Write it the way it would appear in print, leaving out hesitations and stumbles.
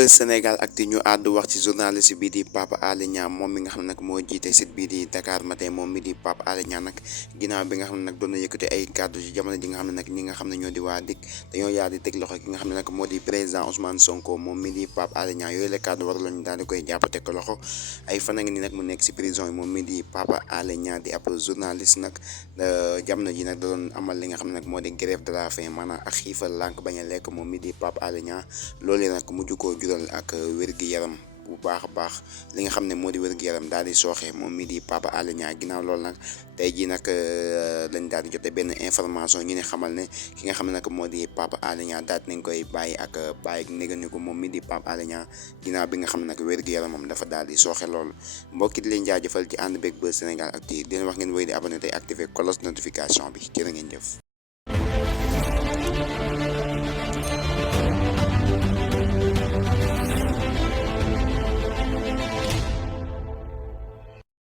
Buzz Sénégal Actu ñu àddu wax ci journaliste bii di Pape Alé Niang moom mi nga xam ne nag moo jiite site bii di Dakar Matin moom mi di Pape Alé Niang nag ginnaaw bi nga xam ne nag doon na yëkkati ay kàddu ci jamono ji nga xam ne nag ñi nga xam ne ñoo di waa DIC dañoo yaa di teg loxo ki nga xam ne nag moo di président Ousmane Sonko moom mi di Pape Alé Niang yooyu la kàddu war lañu daal di koy jàpp teg ko loxo ay fan a ngi ni nag mu nekk si prison yi moom mi di Pape Alé Niang di ab journaliste nag jamono ji nag da doon amal li nga xam ne nag moo di grève de la faim maanaam ak xiifal lànk bañ a lekk moom mi di Pape Alé Niang loolu nag mujj koo jural ak wér-gi-yaram bu baax a baax li nga xam ne moo di wér-gi-yaram daal di sooxe moom mi di Pape Alé Niang ginnaaw loolu nag tey jii nag lañ daal di jote benn information ñu ne xamal ne ki nga xam ne nag moo di Pape Alé Niang daal nañ koy bàyyi ak bàyyi néganiku moom mi di Pape Alé Niang ginnaaw bi nga xam ne nag wér-gi-yaramam dafa daal di sooxe loolu mbokki di leen jaajëfal ci ànd beeg Buzz Sénégal Actu di leen wax ngeen wéy di abonné tey activé cloche notification bi jërë ngeen jëf